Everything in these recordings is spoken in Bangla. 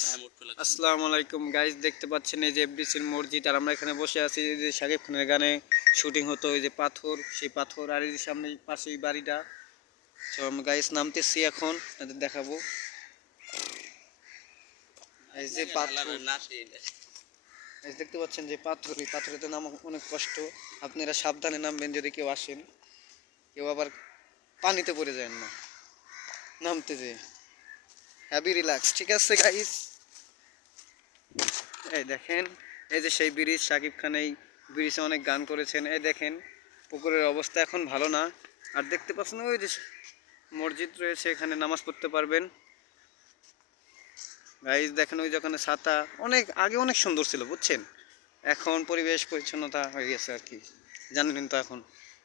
আসসালামু আলাইকুম গাইস, দেখতে পাচ্ছেন এই যে এফডিসির মসজিদ, আর আমরা এখানে বসে আছি। এই যে শাকিব খানের গানে শুটিং হতো, এই যে পাথর, সেই পাথর, আর এই যে সামনে পাশেই বাড়িটা। তো আমরা গাইস নামতেছি, এখন আপনাদের দেখাবো। এই যে পাথর, এই দেখতে পাচ্ছেন যে পাথর, এই পাথরেতে নাম অনেক কষ্ট। আপনারা সাবধানে নামবেন যদি কেউ আসেন, কেউ আবার পানিতে পড়ে যায় না নামতে, যে হ্যাভি রিল্যাক্স। ঠিক আছে গাইস, এই দেখেন এই যে সেই ব্রিজ, শাকিব খান এই ব্রিজে অনেক গান করেছেন। এই দেখেন পুকুরের অবস্থা এখন ভালো না। আর দেখতে পাচ্ছেন ওই যে মসজিদ রয়েছে, এখানে নামাজ পড়তে পারবেন। গাইজ দেখেন ওই যেখানে ছাতা, অনেক আগে অনেক সুন্দর ছিল বুঝছেন, এখন পরিবেশ পরিচ্ছন্নতা হয়ে গেছে আর কি, জানেন তো এখন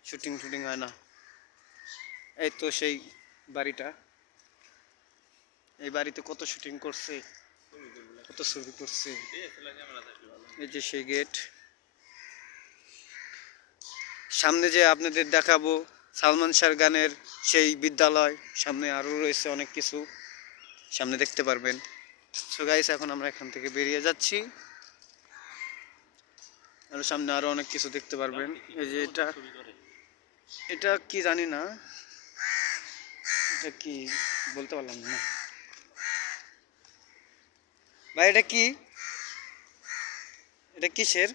শুটিং টুটিং হয় না। এই তো সেই বাড়িটা, এই বাড়িতে কত শুটিং করছে, কত ছবি করছে। এই যে সেই গেট, সামনে যে আপনাদের দেখাবো সালমান শাহর গানের সেই বিদ্যালয়, সামনে আরও রয়েছে অনেক কিছু, সামনে দেখতে পারবেন। সো গাইস, এখন আমরা এখান থেকে বেরিয়ে যাচ্ছি, আর সামনে আরো অনেক কিছু দেখতে পারবেন। এই যে এটা, এটা কি জানি না, এটা কি বলতে পারলাম না ভাই, এটা কি, এটা কিসের,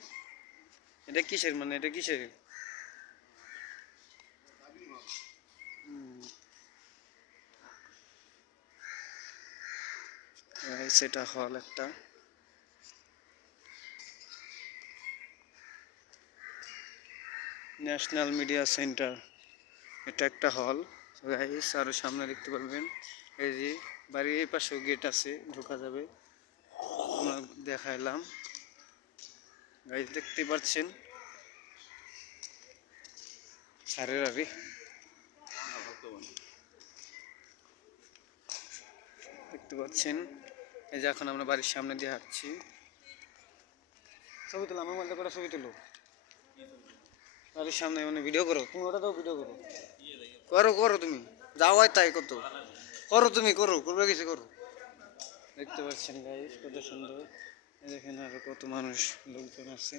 এটা কিসের, মানে এটা কিসের? সেটা হল একটা, ন্যাশনাল মিডিয়া সেন্টার, এটা একটা হল গাইস। আরো সামনে দেখতে পারবেন এই যে বাড়ির এই পাশেও গেট আছে, ঢোকা যাবে, আমরা দেখাইলাম গাইস, দেখতে পাচ্ছেন সারের আরে। দেখতে পাচ্ছেন এই যে এখন আমরা বাড়ির সামনে দিয়ে হাঁটছি। ছবি তুলো, আমার মধ্যে করে ছবি তুলো, বাড়ির সামনে মানে ভিডিও করো, তুমি ওটা দাও, ভিডিও করো, করো করো তুমি, যাও হয় তাই কত করো, তুমি করো, করবে কিছু করো। দেখতে পাচ্ছেন গাইস কত সুন্দর, দেখেন আরো কত মানুষ লোকজন আছে।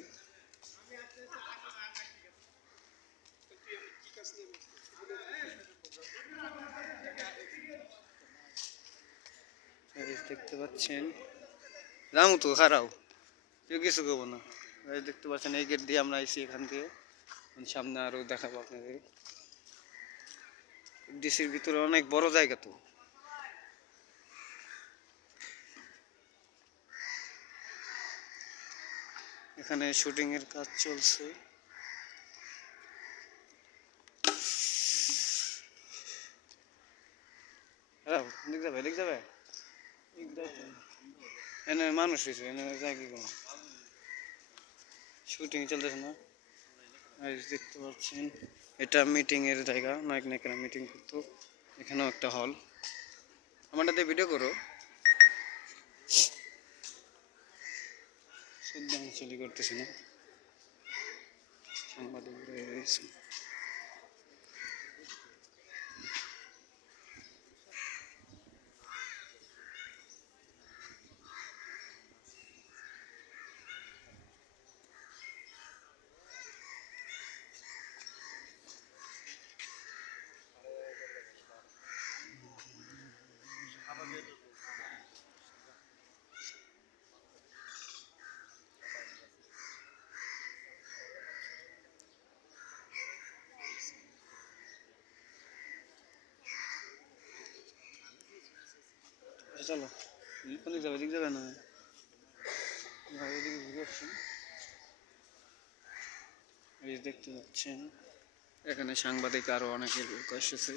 দেখতে পাচ্ছেন রামু তো খারাও, কেউ কিছু করবো না। দেখতে পাচ্ছেন এই গেট দিয়ে আমরা আইসি, এখান থেকে সামনে আরো দেখাবো আপনাদের। ডিসির ভিতরে অনেক বড় জায়গা তো, এখানে শুটিং এর কাজ চলছে। দেখ যাবে, দেখ যাবে, এনে মানুষ হয়েছে, এনে যায় কি কোনো শুটিং চলতেছে না। আর দেখতে পাচ্ছেন এটা মিটিং এর জায়গা, নায়ক নায়িকারা মিটিং করতো, এখানেও একটা হল। আমারটাতে ভিডিও করো, শ্রদ্ধাঞ্জলি করতেছি না, সাংবাদিক রয়েছে। চলো, কোন দিক যাবে, দিক যাবে না, এই দেখতে পাচ্ছেন এখানে সাংবাদিক আরো অনেকে লোক এসেছে।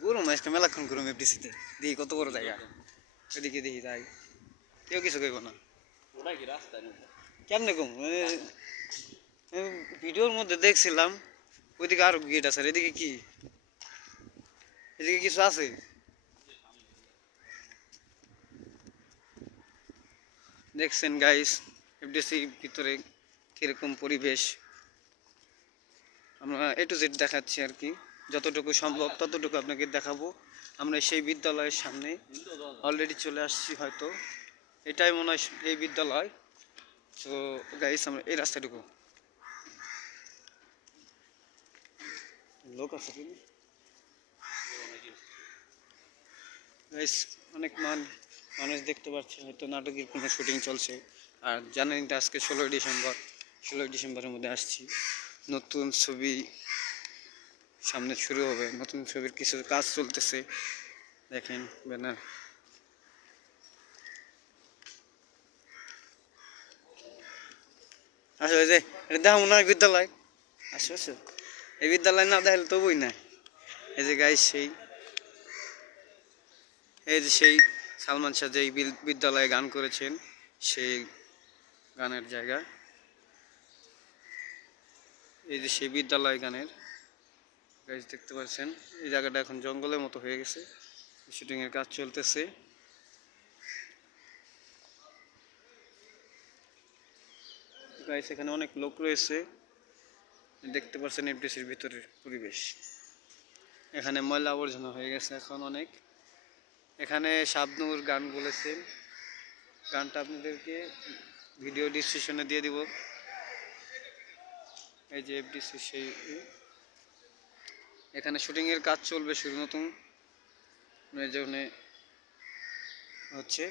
গরম আজকে মেলাক্ষণ গরম, এফডিসিতে দেখি কত বড় জায়গা, এদিকে দেখি যাই, কেউ কিছু কইব না। কেমনে কম, ভিডিওর মধ্যে দেখছিলাম ওইদিকে আরো গেট আছে, এদিকে কি, এদিকে কিছু আছে? দেখছেন গাইস এফডিসি ভিতরে কিরকম পরিবেশ, আমরা A to Z দেখাচ্ছি আর কি, যতটুকু সম্ভব ততটুকু আপনাকে দেখাবো। আমরা সেই বিদ্যালয়ের সামনে অলরেডি চলে আসছি, হয়তো এটাই মনে হয় এই বিদ্যালয়। তো গাইস আমরা এই রাস্তাটুকু লোক আছে কি গাইস, অনেক মানুষ দেখতে পাচ্ছি, হয়তো নাটকের কোনো শুটিং চলছে। আর জানেন তো আজকে 16ই ডিসেম্বরের মধ্যে আসছি, নতুন ছবি সামনে শুরু হবে, নতুন ছবির কিছু কাজ চলতেছে, দেখেন ব্যানার। আসো এই যে এটা দেখো না বিদ্যালয়, আসো আসো, এই বিদ্যালয় না দেখলে তো বই না। এই যে গাইস সেই সালমান শাহ যেই বিদ্যালয়ে গান করেছেন সেই গানের জায়গা, এই যে সেই বিদ্যালয় গানের গাইস দেখতে পাচ্ছেন। এই জায়গাটা এখন জঙ্গলের মতো হয়ে গেছে, শুটিং এর কাজ চলতেছে। গাইস এখানে অনেক লোক রয়েছে, দেখতে পাচ্ছেন এফডিসির ভিতরের পরিবেশ। এখানে ময়লা আবর্জনা হয়ে গেছে এখন অনেক। এখানে শাবনূর গান বলেছেন, গানটা আপনাদেরকে ভিডিও ডিসক্রিপশনে দিয়ে দিব। এই যে এফডিসি সেই, এখানে শুটিং এর কাজ চলবে শুরু, নতুন জন্য হচ্ছে।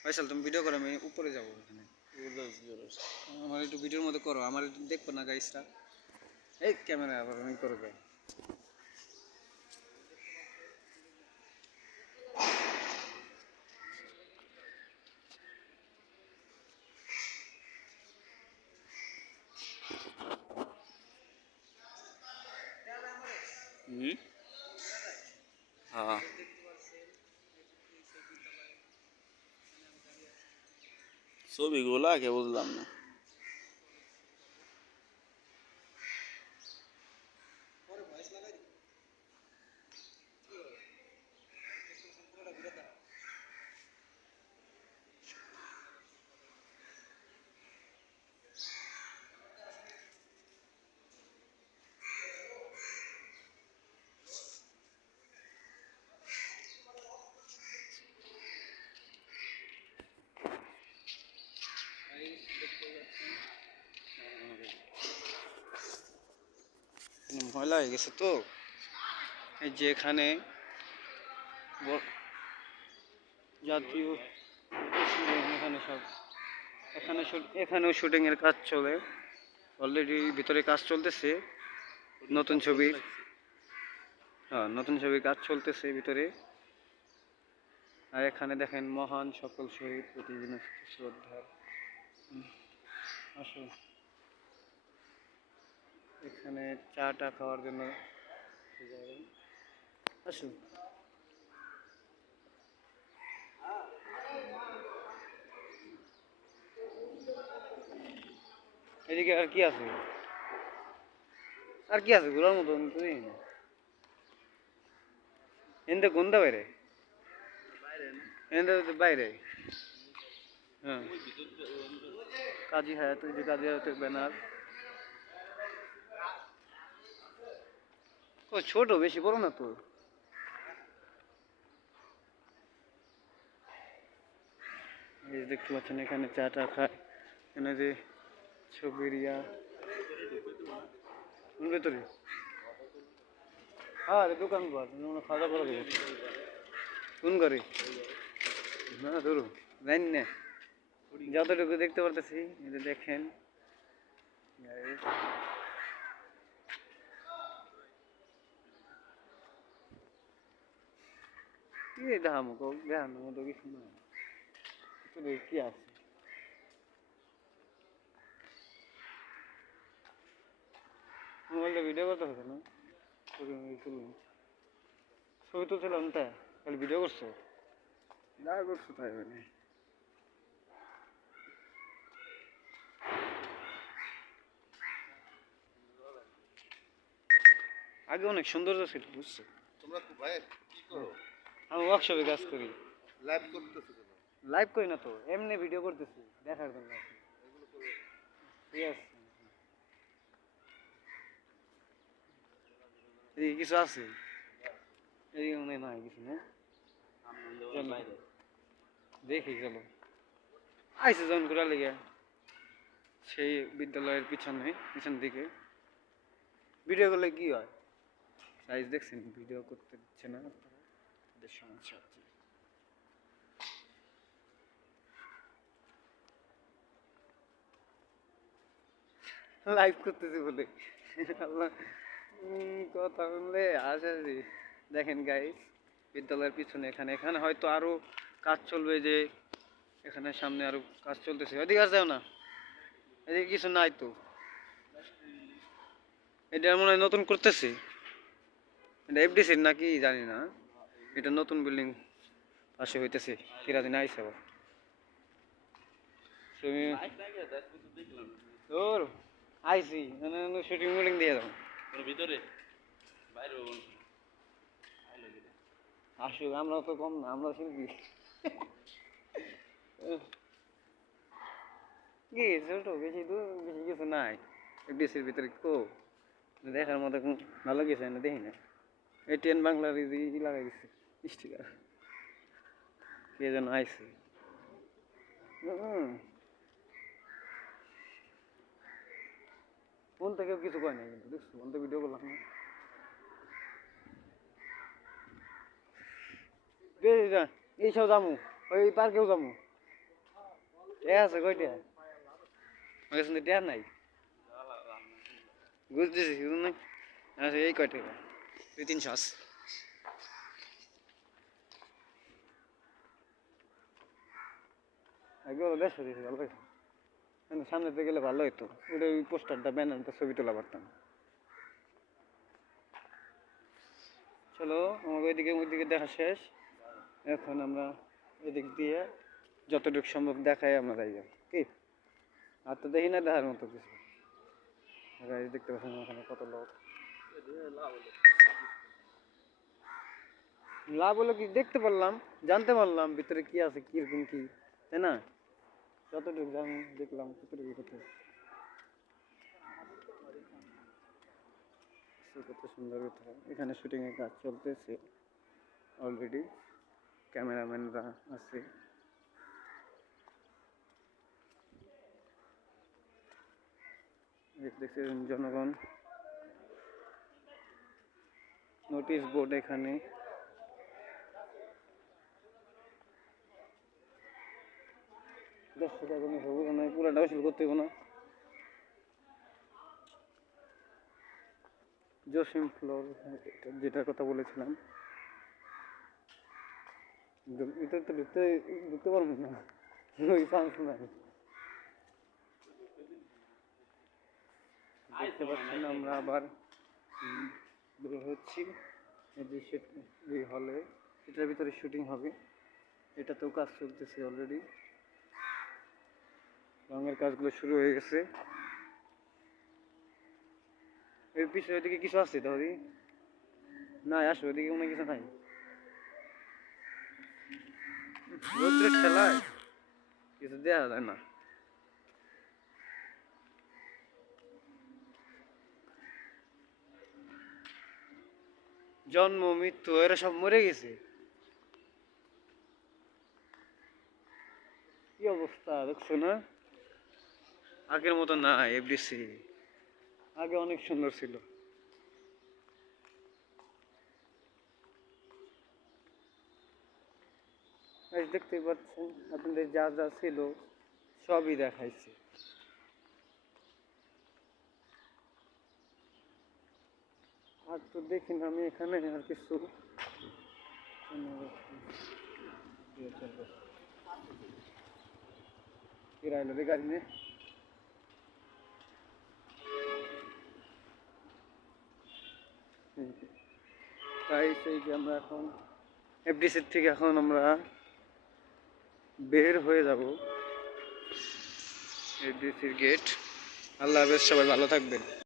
ফয়সাল তুমি ভিডিও করো, আমি উপরে যাবো, এখানে আমার একটু ভিডিওর মধ্যে করো, আমার একটু দেখবো না গাইসরা। এই ক্যামেরা আবার আমি করো গাই। হ্যাঁ, ছবিগুলা কে বুঝলাম না। ময়লা হয়ে গেছে তো, এই যে এখানে জাতীয় এখানে সব, এখানেও শুটিং এর কাজ চলে, অলরেডি ভিতরে কাজ চলতেছে, নতুন ছবির, হ্যাঁ নতুন ছবির কাজ চলতেছে ভিতরে। আর এখানে দেখেন মহান সকল শহীদ প্রতিদিন শ্রদ্ধা। আসুন এখানে চাটা খাওয়ার জন্য আসুন। এদিকে আর কি আছে, আর কি আছে ঘোরার মতো তুই এনতে গন্ধা বাইরে, এনতে বাইরে। হ্যাঁ কাজী হায়াত, ওই যে কাজী হায়াতের ব্যানার। ও ছোট, বেশি বড় না তো। এই দেখতে পাচ্ছেন এখানে চাটা খায়, এখানে যে ছবির ভেতরে, হ্যাঁ দোকান পাট খাওয়া দাওয়া করে দেবো। কোন করে না ধরো জানি না, যতটুকু দেখতে পারতেছি এটা দেখেন। কি দেখামো দেখানোর মতো কিছু না, কি আছে। মোবাইলটা ভিডিও করতে হবে না, ছবি তুলছিলাম তাই খালি ভিডিও করছো, যা করছো তাই মানে। আগে অনেক সৌন্দর্য ছিল বুঝছো। তোমরা ভাই কি করো? আমি ওয়ার্কশপে কাজ করি। লাইভ করতেছো কেন? লাইভ করি না তো, এমনি ভিডিও করতেছি দেখার জন্য। ঠিক আছে, কিছু আছে এদিকে মনে হয় নাই কিছু না। চলো দেখি চলো আইসে যখন ঘোরা লেগে সেই বিদ্যালয়ের পিছন দিকে ভিডিও করলে কি হয় সাইজ দেখছেন ভিডিও করতে দিচ্ছে না তাদের সমস্যা হচ্ছে লাইভ করতেছি বলে আল্লাহ কথা বললে আসে দেখেন গাইস বিদ্যালয়ের পিছনে এখানে এখানে হয়তো আরো কাজ চলবে যে এখানে সামনে আরো কাজ চলতেছে ওইদিকে আর যাও না এদিকে কিছু নাই তো এটা মনে হয় নতুন করতেছে এটা এফডিসির নাকি জানি না এটা নতুন বিল্ডিং পাশে হইতেছে কিরাদিন আইসে আবার তুমি তোর আইসি মানে শুটিং মুটিং দিয়ে যাবো ভিতরে বাইরে আসুক আমরা তো কম না আমরা শিল্পী কি ছোট বেশি দূর বেশি কিছু নাই এফডিসির ভিতরে কো দেখার মতো ভালো কিছু না দেখি না এটিএন বাংলার লাগাই দিচ্ছে স্টিকার কে যেন আইসি ফোন থেকেও কিছু কয় নাই কিন্তু দেখছো ফোন থেকে ভিডিও করলাম এইসব যামু ওই পার্কেও যামু এ আছে কয়টা ওই টেয়ার নাই বুঝতেছি শুধু নাই আচ্ছা এই কয়টা 200-300 আছে একবার 150 দিয়েছি ভালো হয়েছে সামনেতে গেলে ভালো হতো ওটা ওই পোস্টারটা ব্যানারটা ছবি তোলা পারতাম চলো আমাকে ওইদিকে দেখা শেষ এখন আমরা এদিক দিয়ে যতটুকু সম্ভব দেখাই আমরা যাই যাব কি আর তো দেখি না দেখার মতো কিছু দেখতে পাচ্ছেন ওখানে কত লোক লাভ হলো কি দেখতে পারলাম জানতে পারলাম ভিতরে কি আছে কিরকম কি তাই না যতটুকু জানি দেখলাম কতটুকু কত সুন্দর ভিতরে এখানে শুটিং এর কাজ চলতেছে অলরেডি ক্যামেরাম্যানরা আছে দেখছেন জনগণ নোটিশ বোর্ড এখানে পুরাটা ওসুল করতে হবে না জসিম ফ্লোর যেটার কথা বলেছিলাম ভিতরে তো ঢুকতে পারবো না ওই চান্স নাই দেখতে পাচ্ছেন আমরা আবার বের হচ্ছি এই হলে এটার ভিতরে শুটিং হবে এটাতেও কাজ চলতেছে অলরেডি রঙের কাজগুলো শুরু হয়ে গেছে এর পিছনে ওইদিকে কিছু আছে তাহলে নাই আসো ওইদিকে মনে কিছু নাই রোদ্রের ঠেলায় কিছু দেওয়া যায় না জন্ম মৃত্যু এরা সব মরে গেছে কি অবস্থা দেখছো না আগের মতো না এফডিসি আগে অনেক সুন্দর ছিল দেখতেই পাচ্ছেন আপনাদের যা যা ছিল সবই দেখাইছে আর তো দেখি না আমি এখানে আর কিছু কিরাইলো রে গাড়ি নিয়ে তাই সেই যে আমরা এখন এফডিসির থেকে এখন আমরা বের হয়ে যাব এফডিসির গেট আল্লাহ হাফেজ সবাই ভালো থাকবেন